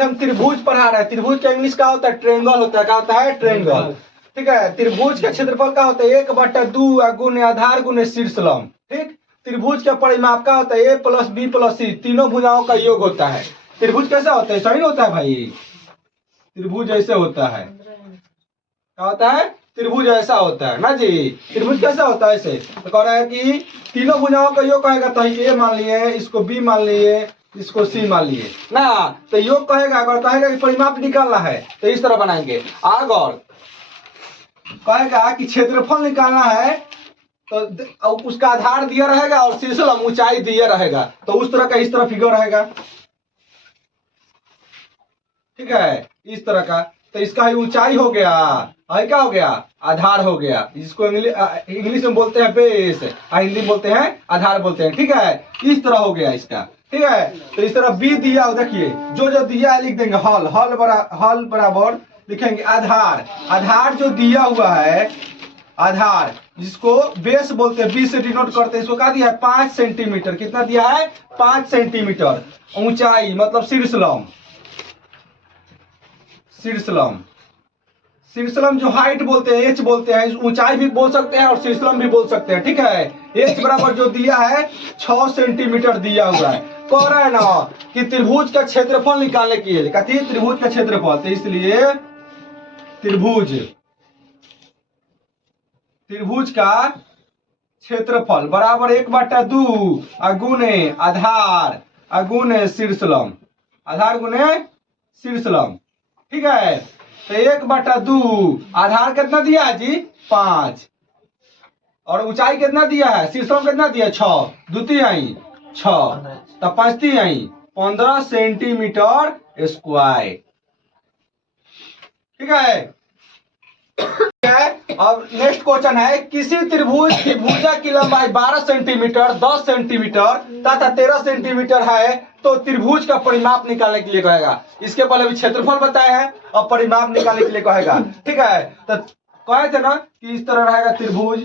हम त्रिभुज पढ़ा रहे हैं। त्रिभुज का इंग्लिश क्या होता है? ट्रेंगल होता है। क्या होता है? ट्रेंगल। ठीक है। त्रिभुज का क्षेत्रफल क्या होता है? 1/2 गुने आधार गुने शीर्षलंब। ठीक। त्रिभुज का परिमाप क्या होता है? a + b + c, तीनों भुजाओं का योग होता है। त्रिभुज कैसा होता है? सही होता है भाई। त्रिभुज ऐसे होता है। क्या होता है? त्रिभुज ऐसा होता है ना जी। त्रिभुज कैसा होता है? ऐसे तो कह रहा है कि तीनों भुजाओं का योग कहेगा तो ए मान लिए, इसको बी मान लिए, इसको सी मान लिए ना। तो योग कहेगा, अगर कहेगा कि परिमाप निकालना है तो इस तरह बनाएंगे। अगर कहेगा कि क्षेत्रफल निकालना है तो उसका आधार दिया रहेगा और शीर्षलंब ऊंचाई दिया रहेगा, तो उस तरह का इस तरह फिगर रहेगा। ठीक है, इस तरह का। तो इसका ऊंचाई हो गया, और क्या हो गया? आधार हो गया। जिसको इंग्लिश में बोलते हैं बेस, हिंदी में बोलते हैं आधार बोलते हैं। ठीक है, इस तरह हो गया इसका। ठीक है, तो इस तरह बी दिया, देखिए जो जो दिया है लिख देंगे। हल बराबर लिखेंगे आधार। आधार जो दिया हुआ है, आधार जिसको बेस बोलते हैं, बी से डिनोट करते हैं, इसको क्या दिया है? 5 सेंटीमीटर। कितना दिया है? 5 सेंटीमीटर। ऊंचाई मतलब शीर्षलंब, शीर्षलंब। शीर्षलंब जो हाइट बोलते हैं, एच बोलते हैं, ऊंचाई भी बोल सकते हैं और शीर्षलंब भी बोल सकते हैं। ठीक है, एच बराबर जो दिया है 6 सेंटीमीटर दिया हुआ है। कह रहा है ना कि त्रिभुज का क्षेत्रफल निकालने के लिए, कहती है त्रिभुज का क्षेत्रफल, तो इसलिए त्रिभुज का क्षेत्रफल बराबर 1/2 गुने आधार गुने शीर्षलंब, आधार गुने शीर्षलंब। ठीक है, तो 1/2 आधार कितना दिया है जी? 5, और ऊंचाई कितना दिया है? शीर्षलंब कितना दिया है? 6, द्वितीय 6, तो 5 15 सेंटीमीटर स्क्वायर। ठीक है। अब नेक्स्ट क्वेश्चन है, किसी त्रिभुज की भुजा की लंबाई 12 सेंटीमीटर, 10 सेंटीमीटर तथा 13 सेंटीमीटर है, तो त्रिभुज का परिमाप निकालने के लिए कहेगा। इसके पहले भी क्षेत्रफल बताया है और परिमाप निकालने के लिए कहेगा। ठीक है, तो कहे थे ना कि इस तरह रहेगा त्रिभुज।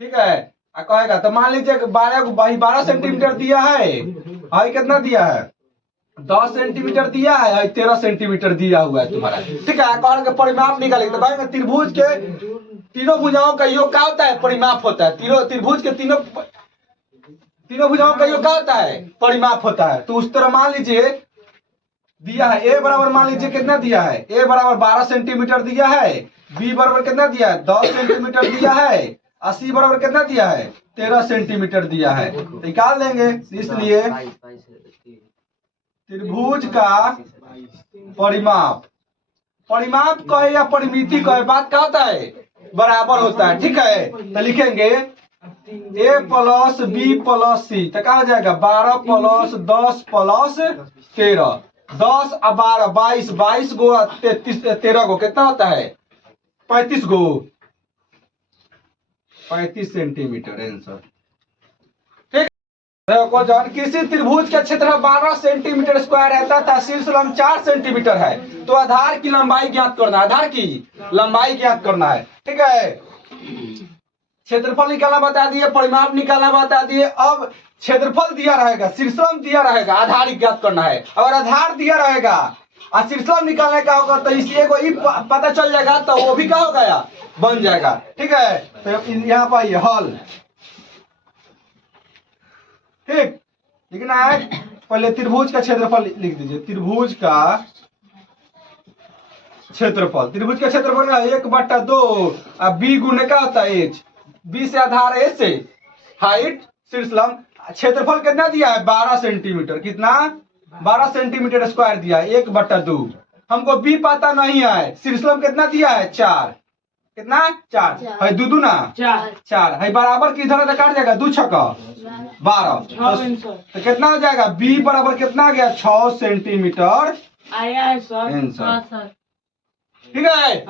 ठीक है, कहेगा तो मान लीजिए 12 सेंटीमीटर दिया है, हाई कितना दिया है? 10 सेंटीमीटर दिया है, 13 सेंटीमीटर दिया हुआ है तुम्हारा। ठीक है, कौन का परिमाप निकालेंगे तो भाई त्रिभुज के तीनों भुजाओं का योग क्या होता है? परिमाप होता है। त्रिभुज के तीनों भुजाओं का योग क्या होता है? परिमाप होता है। तो उस तरह मान लीजिए दिया है ए बराबर, मान लीजिए कितना दिया है? ए बराबर 12 सेंटीमीटर दिया है, बी बराबर कितना दिया है? 10 सेंटीमीटर दिया है, और सी बराबर कितना दिया है? 13 सेंटीमीटर दिया है। निकाल देंगे। इसलिए त्रिभुज का परिमाप, परिमाप कहे या परिमिति कहे, बात क्या होता है? बराबर होता है। ठीक है, तो लिखेंगे a + b + c, तो क्या हो जाएगा? 12 + 10 + 13, 10 और 12 22, 22 गो 33, 13 गो कितना होता है? 35 गो, 35 सेंटीमीटर आंसर। क्वेश्चन, किसी त्रिभुज का क्षेत्र 12 सेंटीमीटर स्क्वायर रहता था, शीर्षलंब 4 सेंटीमीटर है, तो आधार की लंबाई ज्ञात करना है। आधार की लंबाई ज्ञात करना है। ठीक है, क्षेत्रफल निकालना बता दिए, परिमाप निकालना बता दिए। अब क्षेत्रफल दिया रहेगा, शीर्षलंब दिया रहेगा, आधार ज्ञात करना है। अगर आधार दिया रहेगा और शीर्षलंब निकालने का होगा तो इसी को ही पता चल जाएगा, तो वो भी क्या हो गया? बन जाएगा। ठीक है, तो यहाँ पर ये हल। ठीक, लिखना है पहले त्रिभुज का क्षेत्रफल लिख दीजिए। त्रिभुज का क्षेत्रफल, त्रिभुज का क्षेत्रफल 1/2 बी गुने का होता है एच, बी से आधार, एच से हाइट, शीर्षलंब। क्षेत्रफल कितना दिया है? 12 सेंटीमीटर। कितना? 12 सेंटीमीटर स्क्वायर दिया है, 1/2। हमको बी पता नहीं है। शीर्षलंब कितना दिया है? 4। कितना? 4 है, दू ना 4 है, बराबर की इधर काट जाएगा, 2 छक्का 12, तो कितना हो जाएगा? बी बराबर कितना आ गया? 6 सेंटीमीटर आया है सर। आंसर। ठीक है,